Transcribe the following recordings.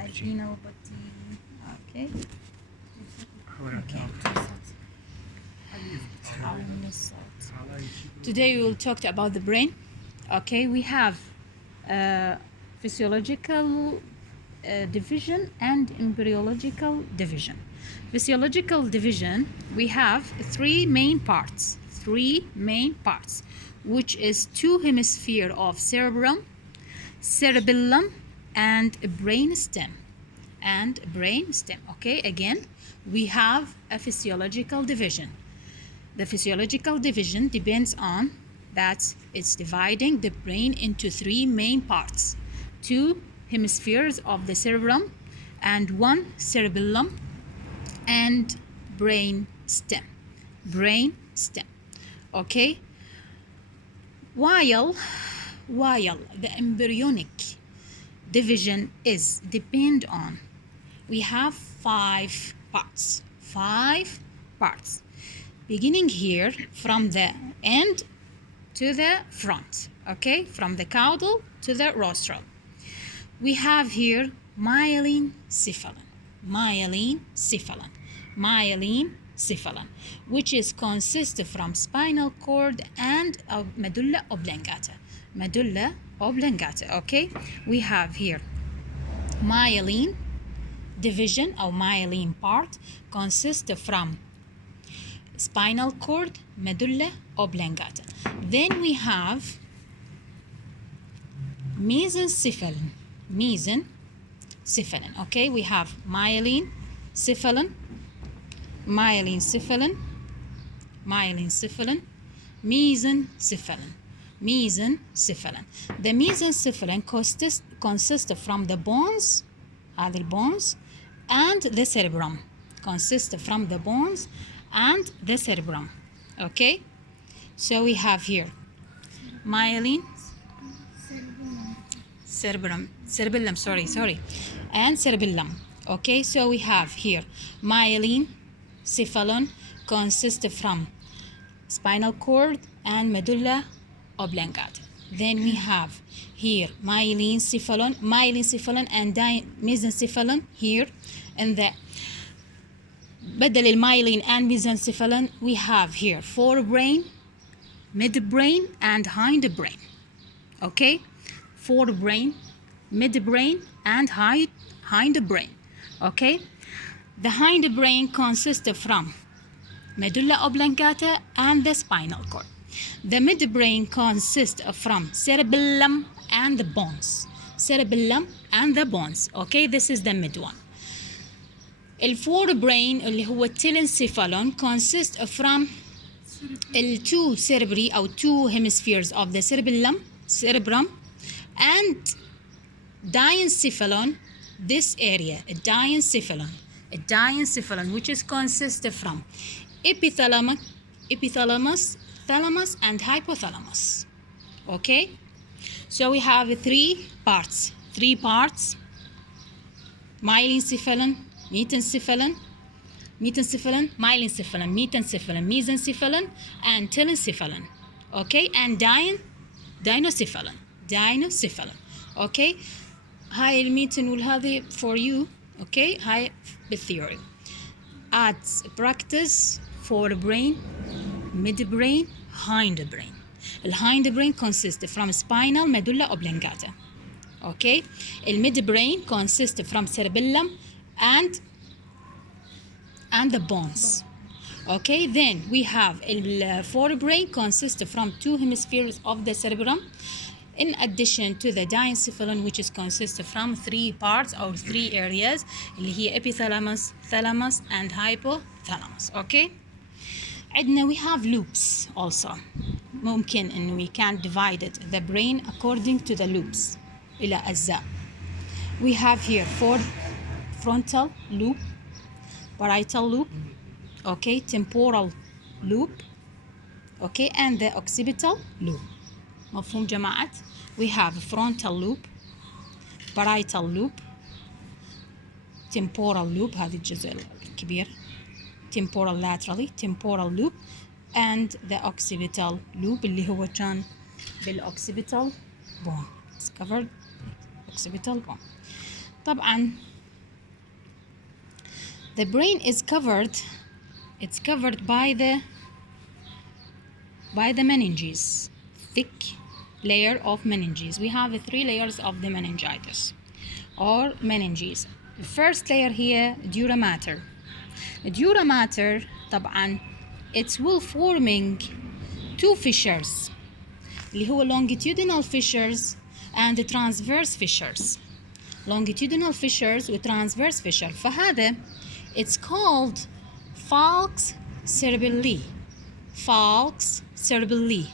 adrenopathy. Okay. Today we will talk about the brain. Okay, we have physiological division and embryological division. Physiological division, we have three main parts, which is two hemisphere of cerebrum, cerebellum, and brain stem. Okay, again, we have a physiological division. The physiological division depends on that it's dividing the brain into three main parts, two hemispheres of the cerebrum and one cerebellum and brain stem. Okay, while the embryonic division is depend on, we have five parts, beginning here from the end to the front. Okay, from the caudal to the rostral. We have here myelin cephalon, which is consist from spinal cord and medulla oblongata. Okay, we have here myelin division or myelin part consists from spinal cord, medulla oblongata. Then we have mesencephalon. Okay, we have myelin cephalon, mesencephalon. The mesencephalon consists from the bones, other bones, and the cerebrum. Okay, so we have here myelin cerebellum, and cerebellum. Okay, so we have here myelin cephalon consists from spinal cord and medulla oblongata. Then we have here myelin cephalon and mesencephalon here. And the بدل المyelin and mesencephalon we have here forebrain, midbrain, and hindbrain. Okay, forebrain, midbrain, and hindbrain. Okay, the hindbrain consists from medulla oblongata and the spinal cord. The midbrain consists from cerebellum and the bones. Okay, this is the mid one. الفوربرين اللي هو التلنسيفالون consists from two cerebri or two hemispheres of the cerebrum, and diencephalon, this area, a diencephalon, which is consists from epithalamus, thalamus, and hypothalamus. Okay, so we have three parts, myelencephalon, mesencephalon, mesencephalon, and telencephalon. Okay, and dinocephalon. Okay, هاي الميتن والهذه for you. Okay, هاي بالtheory. At practice forebrain, midbrain, hindbrain. الhindbrain consists from spinal medulla oblongata. Okay, midbrain consists from cerebellum and the bones. Okay, then we have forebrain consists from two hemispheres of the cerebrum, in addition to the diencephalon, which is consists from three parts or three areas اللي هي epithalamus, thalamus, and hypothalamus. Okay, عندنا we have loops also. ممكن إن we can divide the brain according to the loops إلى أجزاء. We have here frontal loop, parietal loop, okay, temporal loop, okay, and the occipital loop. مفهوم جماعة؟ We have frontal loop, parietal loop, temporal loop, هذا الجزء الكبير, temporal laterally, temporal loop, and the occipital loop اللي هو كان بالoccipital bone. It's covered occipital bone. طبعا the brain is covered, it's covered by the meninges, thick layer of meninges. We have 3 layers of the meningitis or meninges. The first layer here dura mater. Dura mater طبعا it will forming 2 fissures اللي هو longitudinal fissures and transverse fissures. Longitudinal fissures و transverse fissure. فهذا it's called falx cerebelli. falx cerebelli.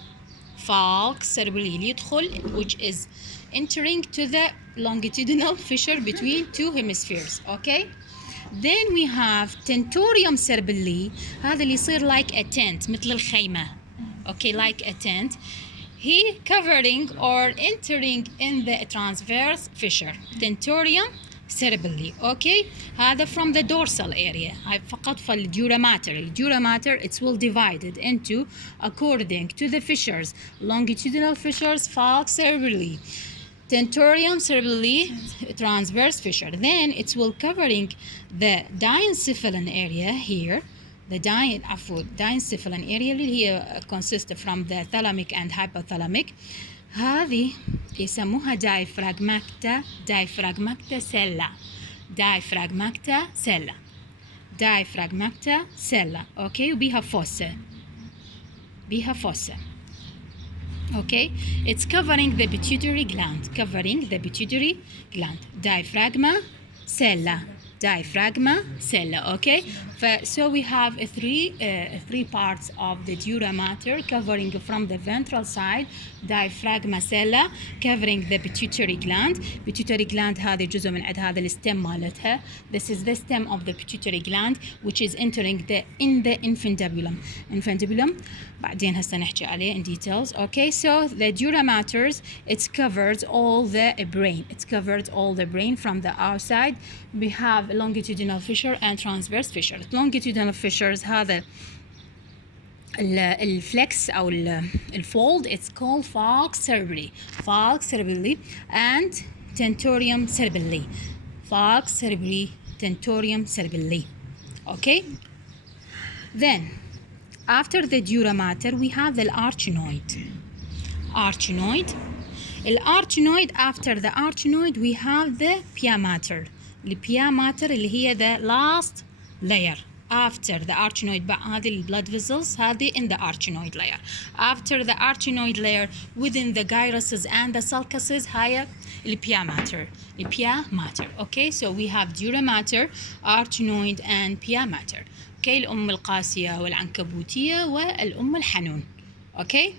falx cerebelli اللي يدخل which is entering to the longitudinal fissure between 2 hemispheres. Okay. Then we have tentorium cerebelli. هذا اللي يصير like a tent مثل الخيمة. Okay, like a tent. He covering or entering in the transverse fissure. Tentorium cerebelli. Okay, هذا from the dorsal area. هاي فقط في الدورا ماتر. Dura mater it will divided into according to the fissures. Longitudinal fissures, falx cerebelli. Tentorium cerebelli, transverse fissure. Then it will covering the diencephalon area here. The diencephalon area اللي هي consist from the thalamic and hypothalamic. هذه يسموها diaphragmata sella. diaphragmata sella. diaphragmata sella. Okay, وبيها fossa. بيها fossa. Okay, it's covering the pituitary gland. Covering the pituitary gland. Diaphragma sella. Diaphragma sella. Okay, so we have 3 parts of the dura mater covering from the ventral side. Diaphragma sella covering the pituitary gland. Pituitary gland هذا جزء من عند هذا الستم مالتها. This is the stem of the pituitary gland which is entering in the infundibulum. Infundibulum بعدين هسه نحكي عليه in details. Okay, so the dura mater it's covered all the brain. It's covered all the brain from the outside. We have longitudinal fissure and transverse fissure. Longitudinal fissures هذا الفلكس أو الفولد it's called falx cerebelli. falx cerebelli and tentorium cerebelli. falx cerebelli, tentorium cerebelli. Okay, then after the dura mater we have the arachnoid. Arachnoid. الارachnoid after the arachnoid we have the Pia Mater. The Pia Mater اللي هي the last layer after the arachnoid. هذه blood vessels هذه in the arachnoid layer. After the arachnoid layer within the gyruses and the sulcuses هي the Pia Mater. The Pia Mater. Okay, so we have dura mater, arachnoid and Pia Mater. Okay, الأم القاسية والعنكبوتية والأم الحنون. Okay,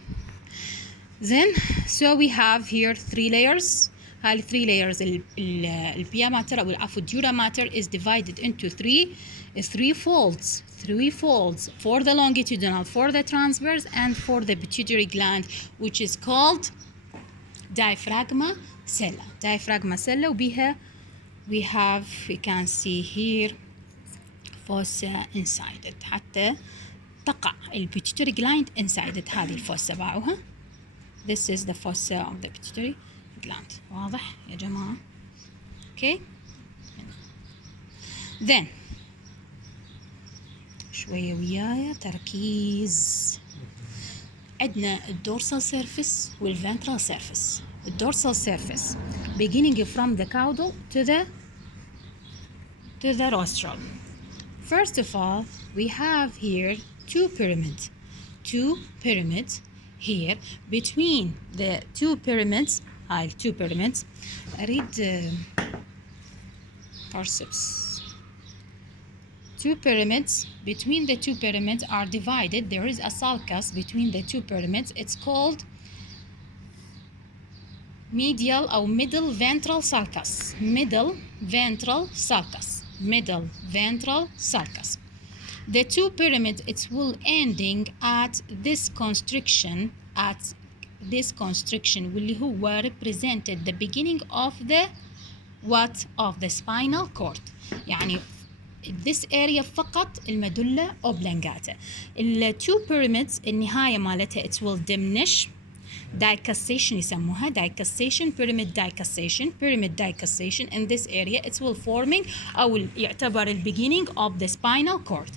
then so we have here 3 layers. هاي 3 layers البيا ماتر أو العفو الدورا ماتر is divided into 3 folds. 3 folds for the longitudinal, for the transverse and for the pituitary gland which is called diaphragma sella. diaphragma sella وبيها we can see here fossa inside it حتى تقع pituitary gland inside it. هذه الفوسة باعوها. This is the fossa of the pituitary gland. واضح يا جماعة؟ Okay. Then شوية ويايا تركيز. عندنا الدورسال سيرفيس والفنترال سيرفيس. الدورسال سيرفيس beginning from the caudal to the rostral. First of all, we have here 2 pyramids. 2 pyramids here. Between the 2 pyramids, I have 2 pyramids. أريد forceps. 2 pyramids. Between the 2 pyramids are divided. There is a sulcus between the 2 pyramids. It's called medial or middle ventral sulcus. Middle ventral sulcus. Middle ventral sulcus. The 2 pyramids, it will ending at this constriction. At this constriction واللي هو represented the beginning of the what of the spinal cord. يعني this area فقط المدلة oblongata. ال 2 pyramids النهاية مالتها it will diminish dicassation يسموها dicassation pyramid dicassation in this area it will forming أو يعتبر beginning of the spinal cord.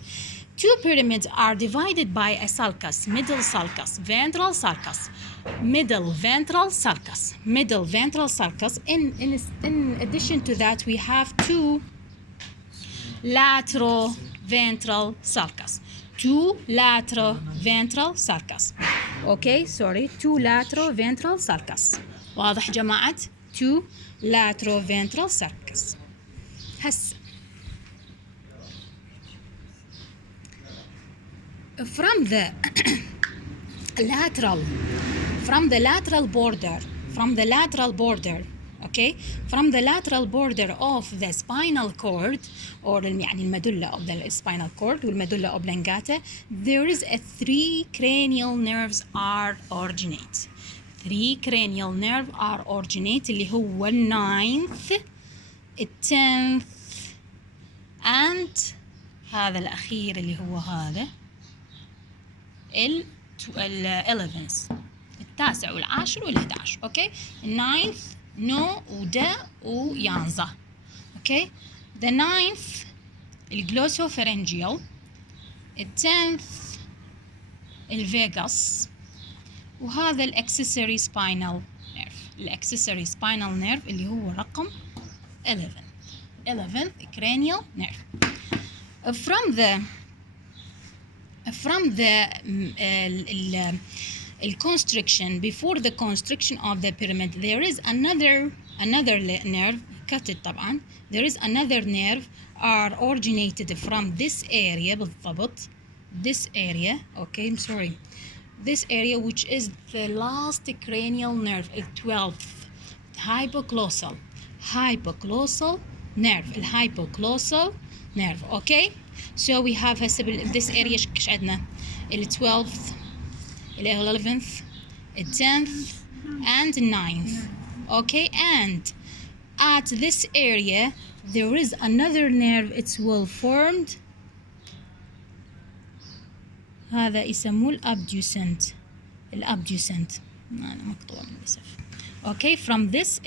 Two pyramids are divided by a sulcus, middle sulcus, ventral sulcus, middle ventral sulcus. In addition to that, we have two lateroventral sulcus. Two lateroventral sulcus. Okay, sorry, two lateroventral sulcus. واضح جماعة؟ Two lateroventral sulcus. هسه from the lateral border of the spinal cord or يعني المدلة of the spinal cord والمدلة oblongata there is a three cranial nerves are originate. Three cranial nerve are originate اللي هو 9th 10th and هذا الأخير اللي هو هذا ال 11th التاسع والعاشر والحداشر. اوكي الناينث نو ودا ويانزا. اوكي the ninth الجلوسوفرنجيال التنث الفيغاس وهذا الاكسسوري سباينال نيرف اللي هو رقم 11th cranial nerve. From the constriction, before the constriction of the pyramid, there is another nerve, cut it طبعا. There is another nerve are originated from this area بالضبط. This area, okay, I'm sorry. This area which is the last cranial nerve, the 12th, hypoglossal nerve, okay? So we have this area ايش عندنا؟ ال 12th, ال 11th, ال 10th and 9th. Okay, and at this area there is another nerve it will formed. هذا يسموه الابدوسنت. أنا مقطوع للأسف. Okay, from this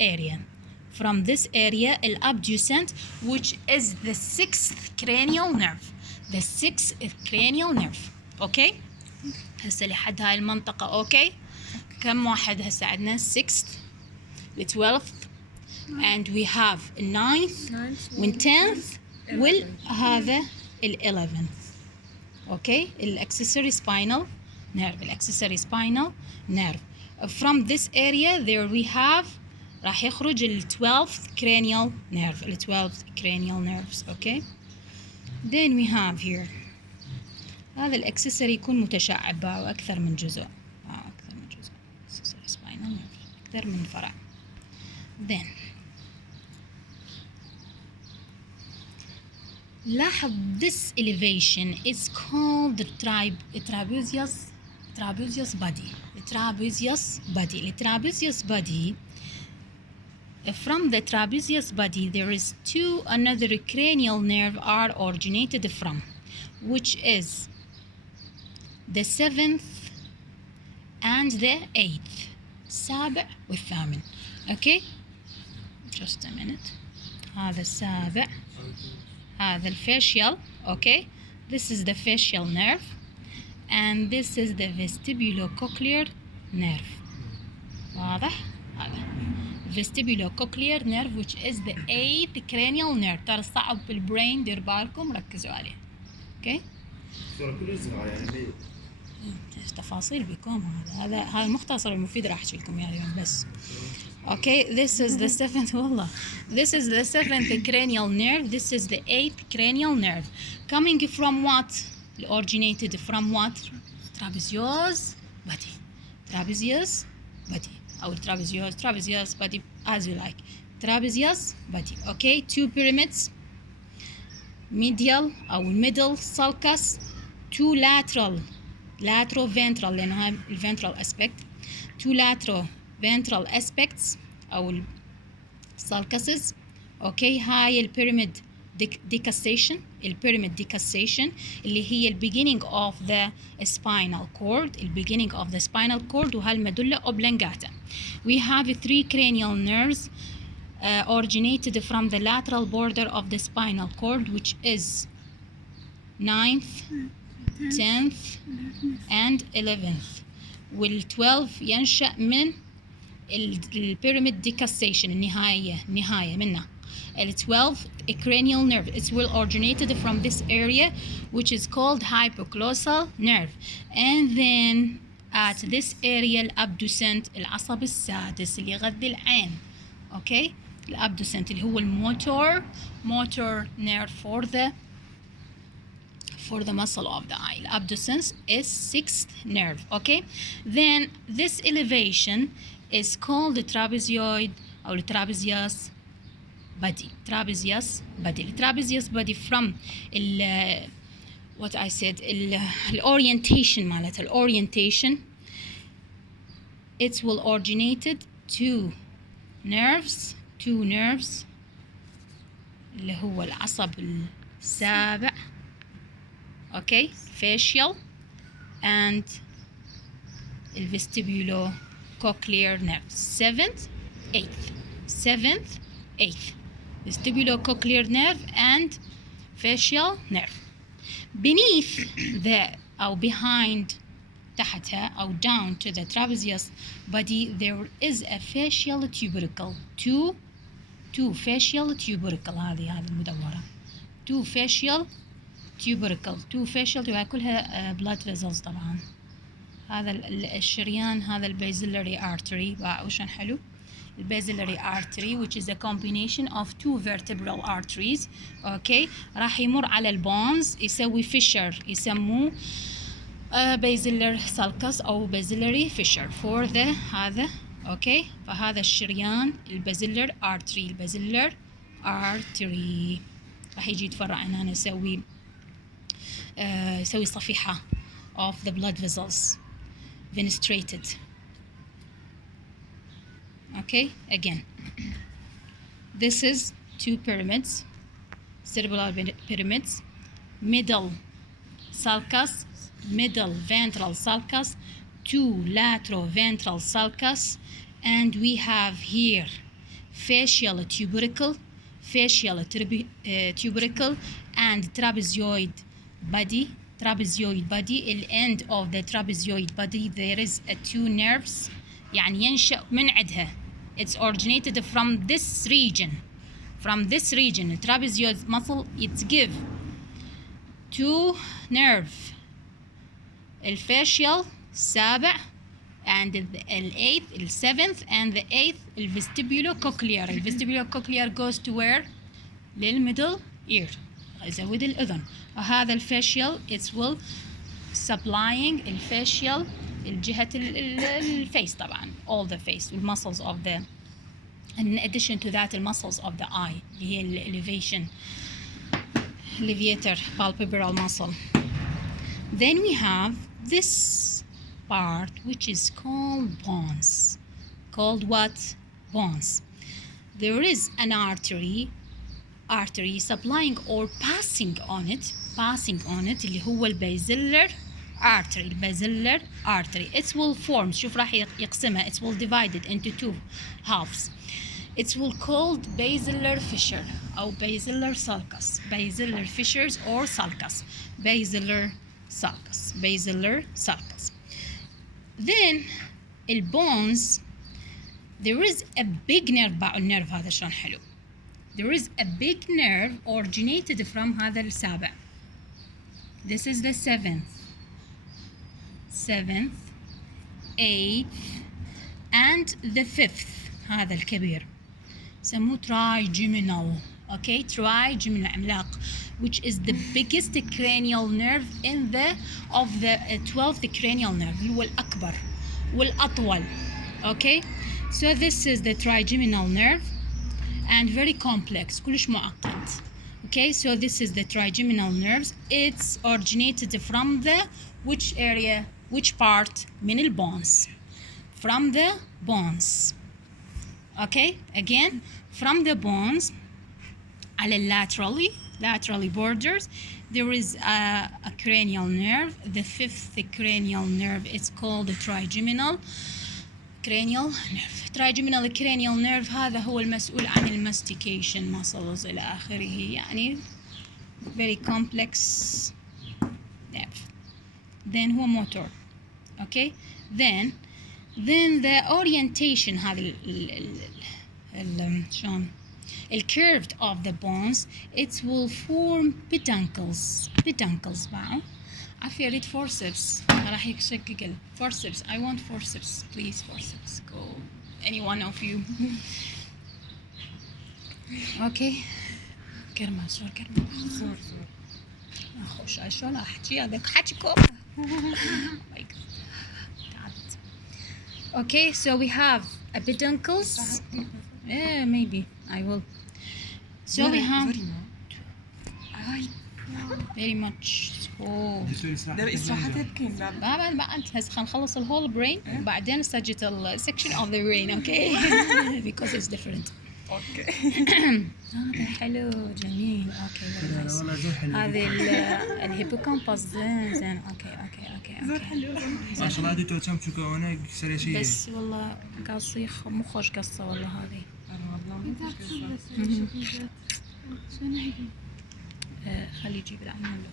area الابدوسنت which is the 6th cranial nerve. Okay, هسه لحد هاي المنطقة. اوكي كم واحد هسه عندنا 6th ال 12th and we have 9th وال 10th وهذا ال 11th. اوكي الاكسسوري سباينال nerve. From this area there we have راح يخرج ال 12th cranial nerves. Okay, then we have here هذا الاكسسوري يكون متشعب واكثر من جزء accessory spinal nerve اكثر من فرع. then لاحظ this elevation is called the trapezius body. From the trapezius body there is another cranial nerve are originated from, which is the 7th and the 8th, السابع والثامن. Okay, just a minute. هذا السابع هذا الفاشيال. Okay, this is the facial nerve and this is the vestibulocochlear nerve. واضح؟ هذا vestibulocochlear nerve which is the 8th cranial nerve. ترى صعب بالبرين، دير بالكم ركزوا عليه. اوكي تفاصيل بكم. هذا المختصر المفيد راح احكي لكم اليوم بس. Okay, this is the 7th والله. This is the 7th cranial nerve. This is the 8th cranial nerve. Coming from what? Originated from what? Trapezius body. أو trapezius body as you like. Trapezius body. Okay, two pyramids. Medial أو middle sulcus. Two lateroventral لأنه هاي ventral aspect. Two lateroventral aspects أو sulcuses. Okay, هاي البيراميد decussation البيراميد decussation اللي هي beginning of the spinal cord beginning of the spinal cord وهالمدلة oblongata. We have 3 cranial nerves originated from the lateral border of the spinal cord, which is 9th, 10th and 11th. وال12 ينشأ من البيراميد decussation النهاية منها. ال12 a cranial nerve. It will originated from this area, which is called hypoglossal nerve, and then at this area الابدوسنت العصب السادس اللي يغذي العين. Okay, الابدوسنت اللي هو motor nerve for the muscle of the eye. Abducens is 6th nerve. Okay, then this elevation is called the trapezoid or trapezius body. Trapezius body. The trapezius body from what I said orientation مالت orientation. It will originated two nerves اللي هو العصب السابع. Okay, facial and vestibulocochlear nerve. 7th, 8th. Vestibulocochlear nerve and facial nerve. Beneath the or behind تحتها أو down to the trapezius body there is a facial tubercle. Two facial tubercle. هذه المدورة. Two facial كلها blood vessels طبعا. هذا الشريان هذا البازيلاري artery وشان حلو. البازيلاري artery which is a combination of two vertebral arteries. Okay, راح يمر على البونز يسوي fissure يسموه basilar sulcus أو basilar fissure for the هذا. Okay, فهذا الشريان البازيلر artery راح يجي يتفرع هنا يسوي صفيحة of the blood vessels fenestrated. Okay, again this is two pyramids, cerebral pyramids, middle ventral sulcus, two lateral-ventral sulcus, and we have here facial tubercle and trapezoid body. The end of the trapezoid body there is a two nerves يعني ينشأ من عندها. It's originated from this region. The trapezoid muscle it give two nerve الفاشيال السابع and the 7th and the 8th الفيستيبولوكوكليار. الفيستيبولوكوكليار goes to where؟ للميدل ear يزود الأذن. وهذا الفاشيال it will supplying الفاشيال الجهة الفيس طبعا all the face muscles of the in addition to that the muscles of the eye اللي هي elevation levator palpebral muscle. Then we have this part which is called bones. Called what? Bones. There is an artery supplying or passing on it اللي هو البازيلر artery. It will form شوف راح يقسمها. It will divide it into two halves. It will called basilar fissure أو basilar sulcus. Basilar fissures or sulcus. Basilar sulcus. Then البونز there is a big nerve. بقى النيرف هذا شلون حلو. There is a big nerve originated from هذا السابع. This is the 7th, 8th and the 5th. هذا الكبير سموه trigeminal. Okay, trigeminal عملاق, which is the biggest cranial nerve in the 12th cranial nerve اللي هو الأكبر والأطول. Okay, so this is the trigeminal nerve and very complex كلش معقد. Okay, so this is the trigeminal nerves. It's originated from the which part من البونز. From the bones. Okay, again from the bones على laterally laterally borders. There is a cranial nerve. The fifth cranial nerve is called the trigeminal cranial nerve. Trigeminal cranial nerve هذا هو المسؤول عن الماستيكيشن muscles إلى آخره. يعني very complex nerve. Then هو motor. Okay. Then the orientation هذا شلون curved of the bones, it will form peduncles معه. عافية أريد forceps راح يشقق forceps. I want forceps please. Forceps go any one of you. okay. كرمة صور كرمة صور أخوش شلون أحكي هذاك حكيكم. Okay, so we have a peduncles. Yeah, maybe I will. So we have very much. Oh. بعد هسه خلينا نخلص الهول brain بعدين sagittal section of the brain, okay? Because it's different. اوكي. هذا حلو جميل. اوكي هذه الهيبوكامبس زين. اوكي زين حلو. ما شاء الله هذه توتم شو كونه سريع شيء. بس والله قصي مو خوش قصه والله هذه. شنو هي؟ خلي يجيب العين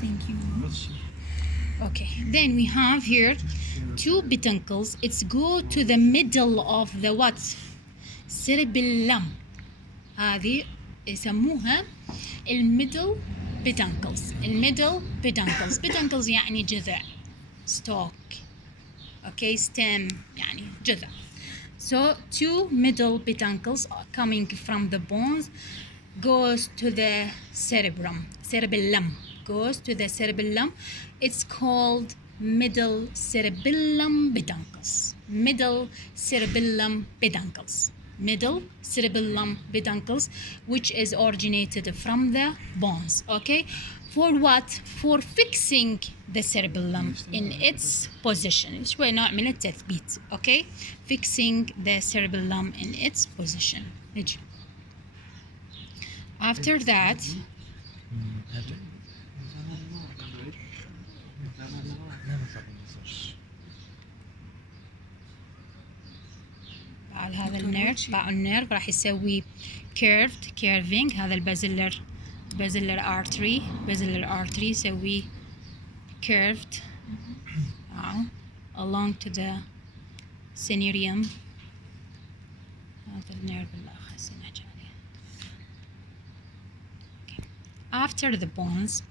Thank you. Okay, then we have here two peduncles. It's go to the middle of the what? Cerebellum. هذه يسموها الميدل peduncles. الميدل peduncles. Peduncles يعني جذع. Stalk. Okay, stem يعني جذع. So two middle peduncles coming from the bones goes to the cerebellum. Goes to the cerebellum. It's called middle cerebellum peduncles. Middle cerebellum peduncles. Middle cerebellum peduncles, which is originated from the bones. Okay, for what? For fixing the cerebellum in its position. شوي نوع من التثبيت. Okay, fixing the cerebellum in its position. نجي. After that. بعد هذا النيرف راح يسوي curving. هذا Basilar artery يسوي curved along to the cinereum. هذا النيرف الآخر سنحكي عليه. After the bones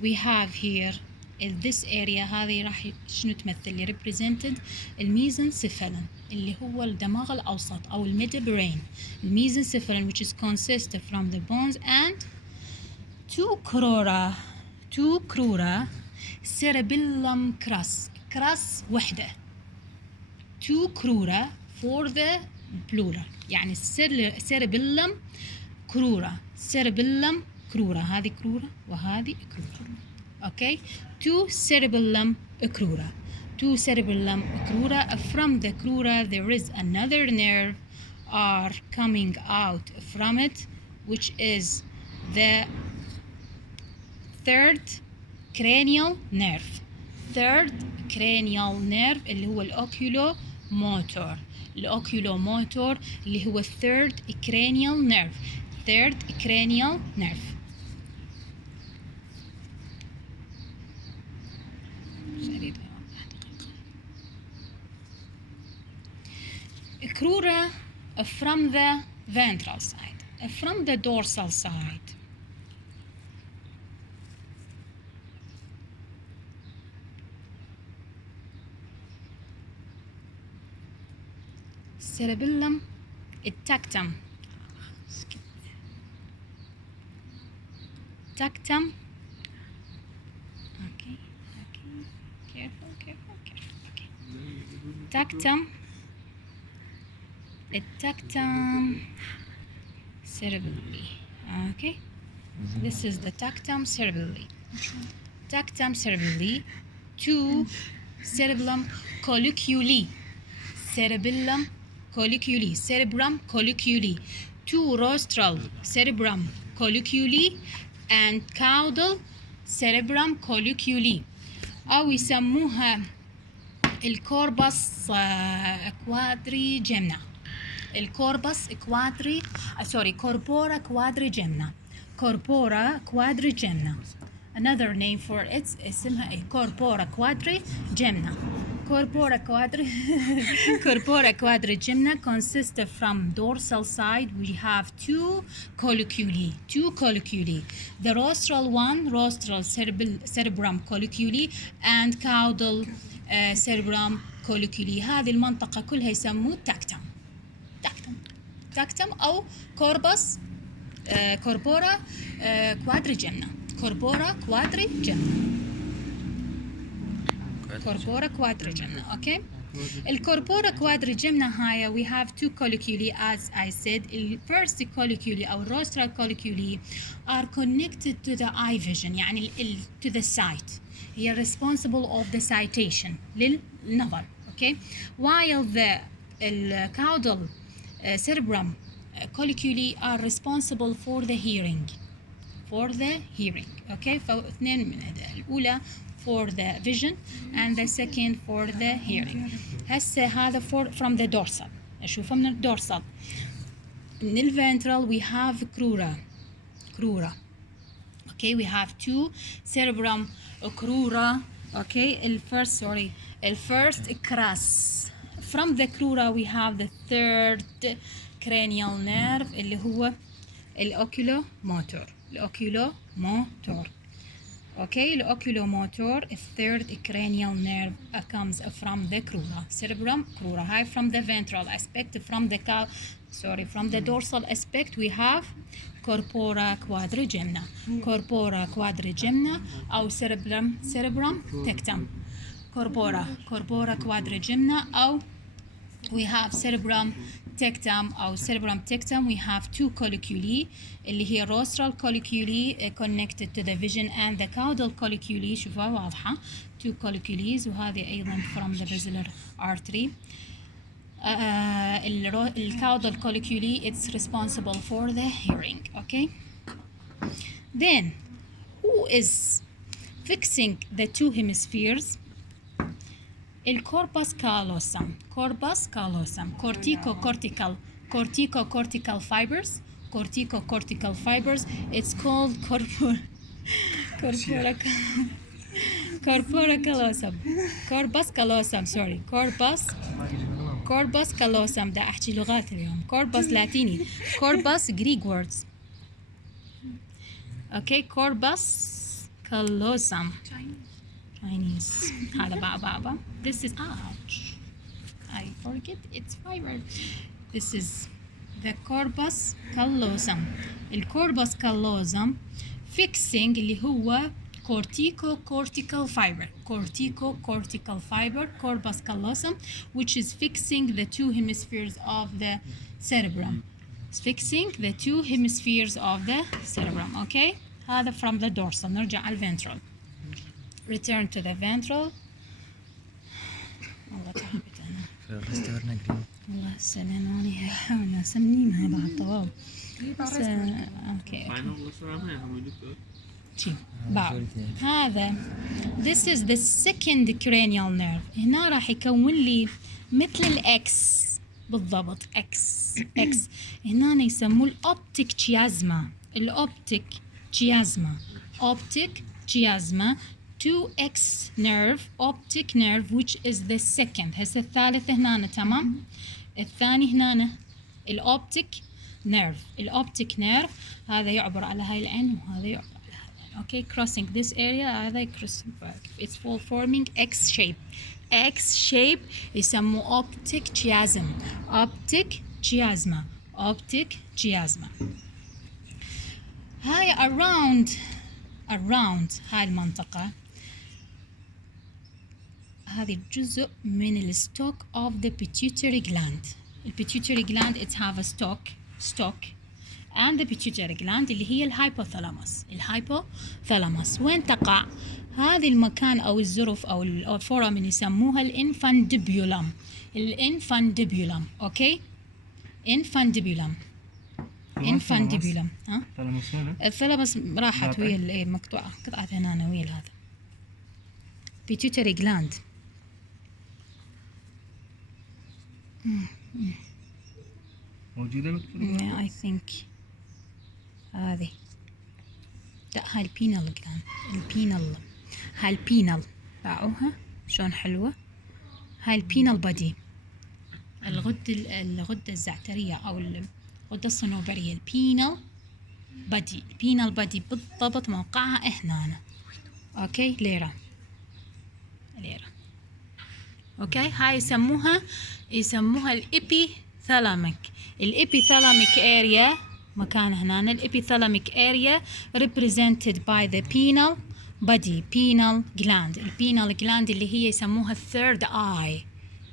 we have here in this area هذه راح شنو تمثل؟ represented الميزنسيفالون اللي هو الدماغ الأوسط أو midbrain. الميزنسيفالون which is consist from the bones and two crura cerebellum crus وحدة. two crura for the plural يعني cerebellum crura هذه crura وهذه crura. Okay, two cerebellum crura. From the crura there is another nerve are coming out from it, which is the third cranial nerve. اللي هو الأوكيولوموتور اللي هو third cranial nerve. Crura from the ventral side, from the dorsal side. Cerebellum, tactum. Okay. Careful. Okay. Tactum cerebelli. Okay, this is the tactum cerebelli. Two cerebellum colliculi. Cerebellum colliculi, cerebrum colliculi, two rostral cerebrum colliculi and caudal cerebrum colliculi، أو يسموها الكوربس quadrigemna. الكوربس corpora quadrigemna. corpora quadrigemna. Another name for it اسمها ايه؟ corpora quadrigemna. corpora quadrigemna consists from dorsal side. We have two colliculi. The rostral one, rostral cerebrum colliculi and caudal cerebrum colliculi. هذه المنطقة كلها يسموه تاكتم أو corpus corpora quadrigemna. corpora quadrigemna. Okay. الكوربورا quadrigemna هاي we have two colliculi as I said. The first colliculi أو rostral colliculi are connected to the eye vision يعني to the sight. هي responsible of the citation للنظر. Okay. While the caudal cerebrum colliculi are responsible for the hearing. Okay. فاثنين من الأولى for the vision and the second for the hearing. هسه هذا from the dorsal. أشوفه من الدورسال. من الventral we have crura. Okay, we have two cerebrum crura. Okay, first crus. From the crura we have the third cranial nerve اللي هو الأوكيلوموتور. Okay, the oculomotor, a third cranial nerve comes from the crura. Cerebrum, crura. High from the ventral aspect, from the dorsal aspect, we have corpora quadrigemna. أو cerebrum tectum. Corpora quadrigemna. أو we have cerebrum tectum أو cerebrum tectum. We have two colliculi اللي هي rostral colliculi connected to the vision and the caudal colliculi. شوفها واضحة. two collicules وهذه أيضا from the basilar artery. الcaudal colliculi it's responsible for the hearing. Okay. Then who is fixing the two hemispheres? الcorpus callosum. Corticocortical fibers. It's called corpora callosum. corpus callosum. ده أحكي لغات اليوم. corpus لاتيني. corpus Greek words. Okay, corpus callosum. Chinese. هذا بابا. This is ouch. I forget its fiber. This is the corpus callosum. الcorpus callosum fixing اللي هو cortical fiber. corpus callosum, which is fixing the two hemispheres of the cerebrum. It's fixing the two hemispheres of the cerebrum. Okay. هذا from the dorsal. نرجع على ventral. Return to the ventral. والله تعبت أنا. والله سلاماني أنا سمني مع بعض طوال. Okay. هذا this is the second cranial nerve. هنا راح يكون لي مثل الإكس بالضبط. إكس. هنا يسموه الأوبتيك chiasma. 2x nerve, optic nerve, which is the second. هسه الثالث هنا تمام. الثاني هنا الأوبتيك nerve. هذا يعبر على هاي العين وهذا يعبر على هذا. Okay, crossing this area هذا crossing back. It's forming X shape. يسموه optic chiasma. هاي around هاي المنطقة. هذه الجزء من الستوك of the pituitary gland. البيتيوتري gland it have a stalk and the pituitary gland اللي هي الهايبوثالاموس. وين تقع؟ هذه المكان أو الزرف أو الفورامين يسموها الانفانديبيولم. الانفانديبولم. اوكي انفانديبولم انفانديبولم. ها ثالاموس هنا. الثلمس راحت ويا الايه مقطوعه قطعه هنا ويا هذا. Pituitary Gland. موجودة مكتوبة؟ I think هذه. لا هاي البينال جلاند. البينال. هاي البينال. باعوها شلون حلوة. هاي البينال بادي. الغدة الزعترية أو الغدة الصنوبرية. البينال بادي. البينال بادي بالضبط موقعها هنا. أوكي ليرة. اوكي هاي يسموها الابيثالاميك. الابيثالاميك اريا مكان هنا. الابيثالاميك اريا represented by the penile body. penile gland. البينال جلاند اللي هي يسموها third eye.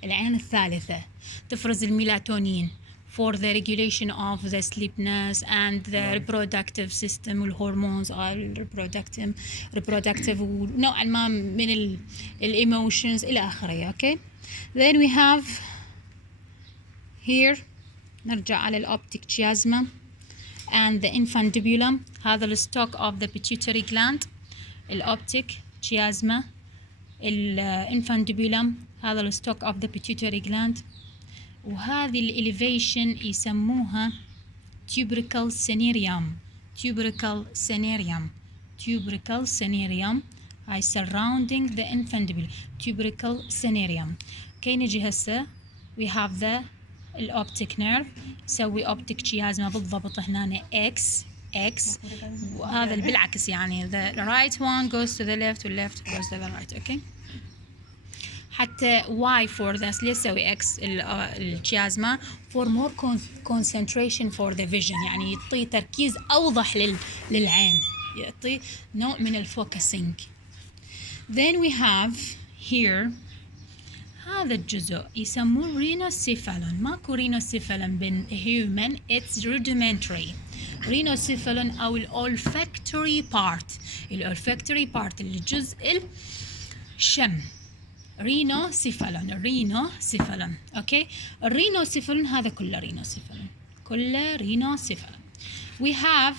العين الثالثة. تفرز الميلاتونين for the regulation of the sleepiness and the reproductive system والهرمونز reproductive ونوعا ما من emotions إلى آخره. okay then we have here نرجع على الأوبتيك chiasma and the infundibulum. هذا الستوك of the pituitary gland. الأوبتيك chiasma الانفانديبولم هذا الستوك of the pituitary gland. وهذه الإليفيشن يسموها tubercle cinereum. هاي surrounding the infundibulum. tubercle cinereum. كي نجي هسه we have the optic nerve يسوي optic chiasma بالضبط هنا X وهذا بالعكس يعني the right one goes to the left والleft goes to the right. okay حتى Y for this ليش يسوي X الشيازما for more concentration for the vision. يعني يعطي تركيز أوضح للعين. يعطي نوع من الفوكسينج. then we have here هذا الجزء يسموه رينوسيفالون. ماكو رينوسيفالون بين human. it's rudimentary. رينوسيفالون أو الolfactory part. الolfactory part الجزء الشم. رينوسيفالون. اوكي الرينوسيفالون هذا كله رينوسيفالون. we have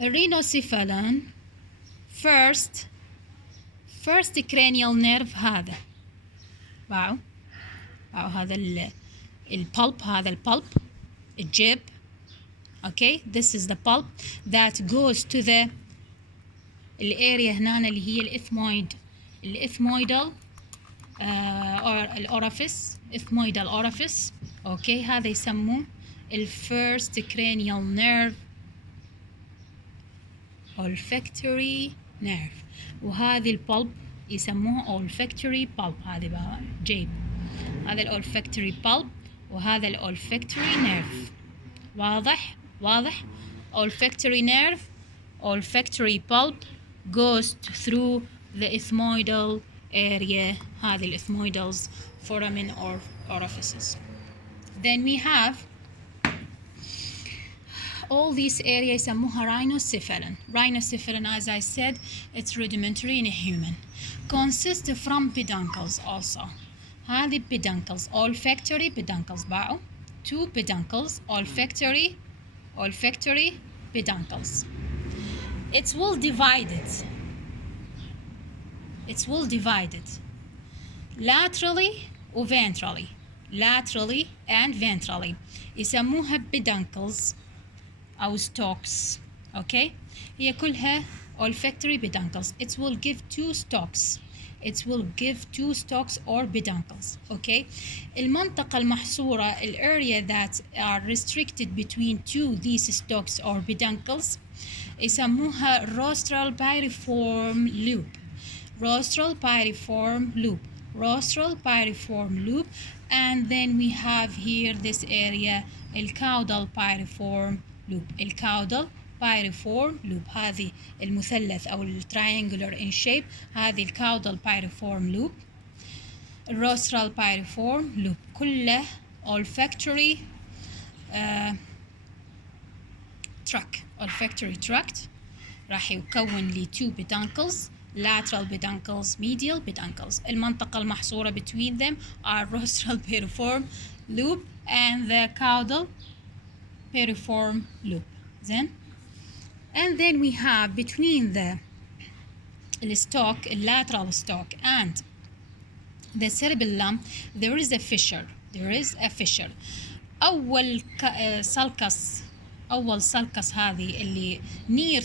الرينوسيفالون first cranial nerve. هذا باعوا هذا البلب. هذا البلب الجيب. okay this is the pulp that goes to the الاريا هنا اللي هي الاثمويدال الاورافيس اوكي هذا يسموه الفيرست cranial nerve olfactory nerve. وهذه البلب يسموها olfactory pulp. هذه بقى جيب. هذا الolfactory pulp وهذا الolfactory nerve. واضح olfactory nerve olfactory pulp goes through the ethmoidal area. هذه الethmoidals foramen or orifices. then we have all these areas يسموها rhinocephalon. as I said it's rudimentary in a human. consists from peduncles also. هذه peduncles olfactory peduncles. باعوا 2 peduncles olfactory peduncles. it's well divided laterally و ventrally. يسموها peduncles أو stalks. okay هي كلها olfactory peduncles. it will give 2 stalks or peduncles. okay المنطقة المحصورة area that are restricted between these stalks or peduncles يسموها rostral piriform loop. and then we have here this area الcaudal piriform loop. هذه المثلث أو triangular in shape. هذه الcaudal piriform loop. rostral piriform loop كله olfactory tract راح يكون لي 2 peduncles lateral peduncles, medial peduncles. المنطقة المحصورة between them are rostral piriform loop and the caudal piriform loop. And then we have between the stalk, lateral stalk, and the cerebellum, there is a fissure. أول sulcus هذه اللي near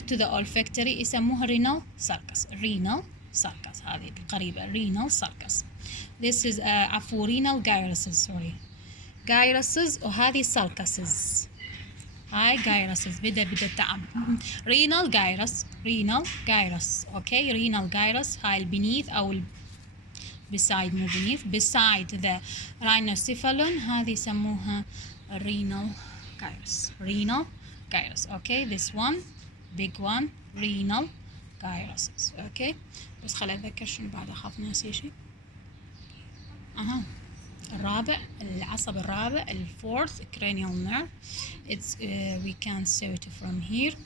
to the olfactory يسموها renal sulcus هذه القريبة renal sulcus. This is renal gyruses gyruses وهذه sulcuses. هاي gyruses بدأ تعب. renal gyrus okay renal gyrus هاي البنيث أو beside مو beneath beside the rhinocephalon هذه يسموها renal gyrus okay this one big one renal gyruses okay بس خلي أتذكر شنو بعد أخاف ناسي شيء. العصب الرابع fourth cranial nerve. It's we can see it from here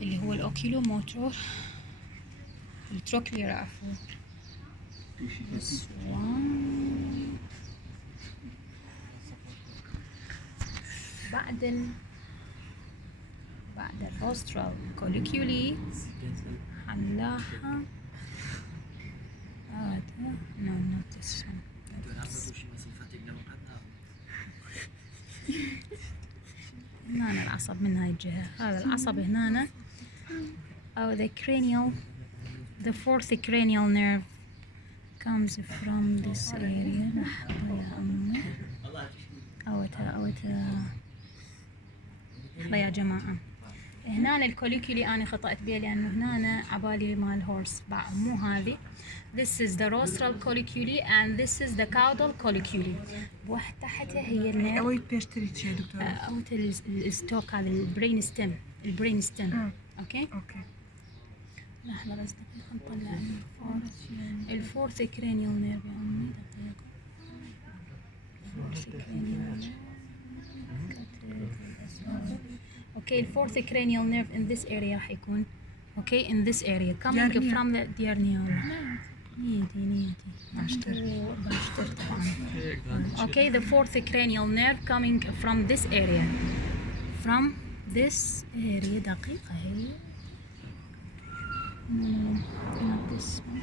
اللي هو الأوكيلوموتور التروكلير عفوا. This one بعد الروسترال كوليكيولي حنلاحظ هذا no not this one. هنا العصب من هاي الجهة. هذا العصب هنا أو the fourth cranial nerve comes from this area. لحظة يا أمي لحظة يا جماعة. هنا الكوليكولي أنا خطأت بيه لأنه هنا عبالي مال هورس مو هذه. This is the rostral colliculi and this is the caudal colliculi. بواحد تحتها هي النيرف. أوي بيشتريتش يا دكتورة. أوت الستوك هذا البرين ستيم. أوكي. لحظة بس دقيقة نطلع الفورث cranial nerve يا أمي دقيقة. Okay, the fourth cranial nerve in this area راح يكون okay in this area coming from the diarniole. نيتي باشتر طبعا. Okay, the fourth cranial nerve coming from this area. دقيقة هي. Not this one.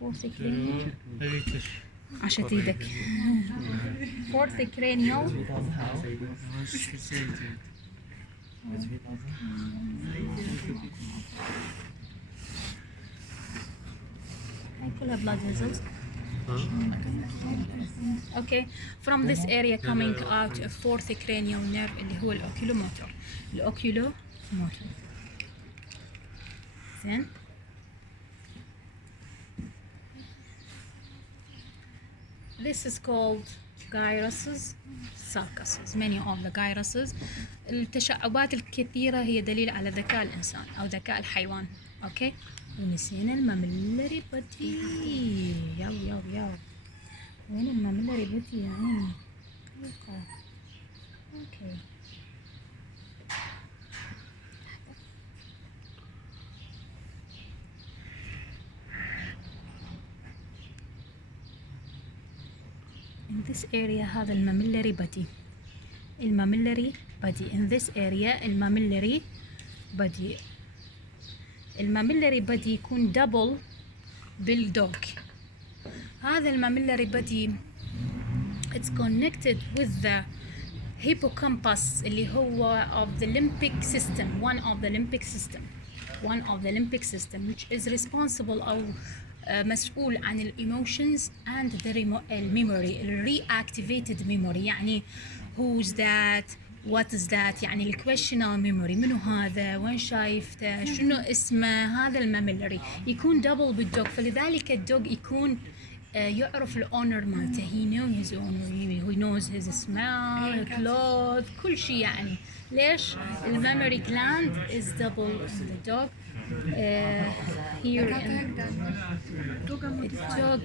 Fourth cranial. عشان ايدك. Fourth cranial. هاي كلها blood vessels. Okay, from this area coming out a fourth cranial nerve اللي هو الأوكيلوموتور. زين. This is called gyruses, sulcuses. Many of the gyruses. التشعبات الكثيرة هي دليل على ذكاء الإنسان أو ذكاء الحيوان. أوكي. ونسينا الماميلري بودي. ياو. وين الماميلري بودي يا عيني؟ أوكي. In this area هذا الماميلري بودي. In this area الماميلري بودي يكون دبل بالدوغ. هذا الماميلري بودي it's connected with the hippocampus اللي هو of the limbic system, one of the limbic system which is responsible أو مسؤول عن ال emotions and the memory, reactivated memory. يعني who's that, what is that، يعني ال questional memory. منو هذا، وين شايفته، شنو اسمه. هذا الماميلري يكون دبل بالدوغ، فلذلك الدوغ يكون يعرف الأونر مالته. he knows his owner, he knows his smell, clothes، كل شيء. يعني ليش الميموري gland is double in the dog. Here in the dog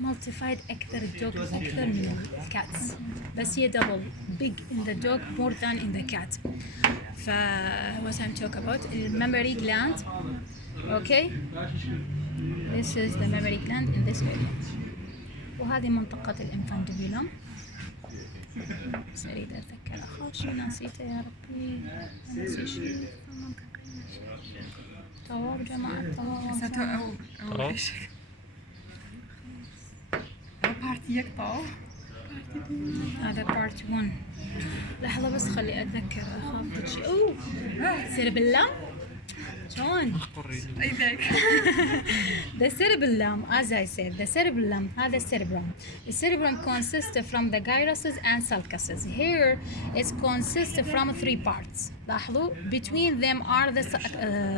multiplied أكثر الدوغ أكثر من الكاتس، بس هي double big in the dog more than in the cat. ف what I'm talking about mammary gland. Okay, this is the mammary gland in this area. وهذه منطقة الانفاندبيولم. بس أريد أتذكر شو نسيته يا ربي، نسيت شيء طواب جماعة طواب. بارتي يقطع. هذا بارت 1. لحظة بس خلي أتذكر أخاف شيء. أوه سيربيلم شلون؟ أي ذاك. The cerebellum, as I said, the cerebellum هذا cerebrum. The cerebrum consists from the gyruses and sulcuses. Here it consists from 3 parts. لاحظوا between them are the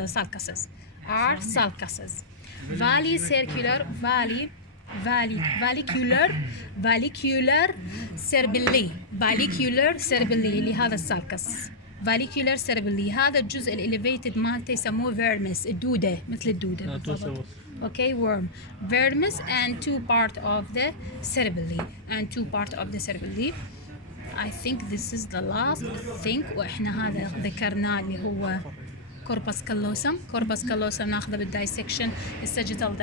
sulcuses. Are sulcuses. Valley circular, vallicular cerebelli. Vallicular cerebelli اللي هذا السالكس. vallicular cerebelli هذا الجزء الاليفيتد مالته يسموه vermis، الدودة مثل الدودة بالضبط. Okay, worm. Vermis and 2 part of the cerebelli I think this is the last thing. وإحنا هذا ذكرناه اللي هو corpus callosum ناخذه بالدايسكشن الساجيتال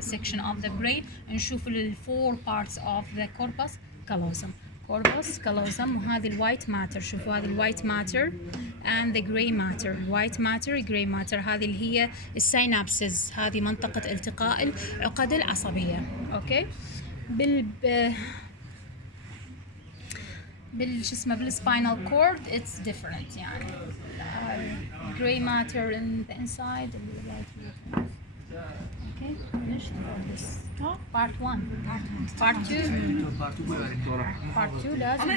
section of the brain نشوف ال 4 parts of the corpus callosum. وهذه الوايت ماتر. شوفوا هذه الوايت ماتر and the grey matter. white matter grey matter هذه اللي هي السينابسز، هذه منطقة التقاء العقد العصبية. اوكي شو اسمه بالسباينال كورد it's different يعني grey matter in the inside and the white matter. Okay, finished this part 1. Part 2 لازم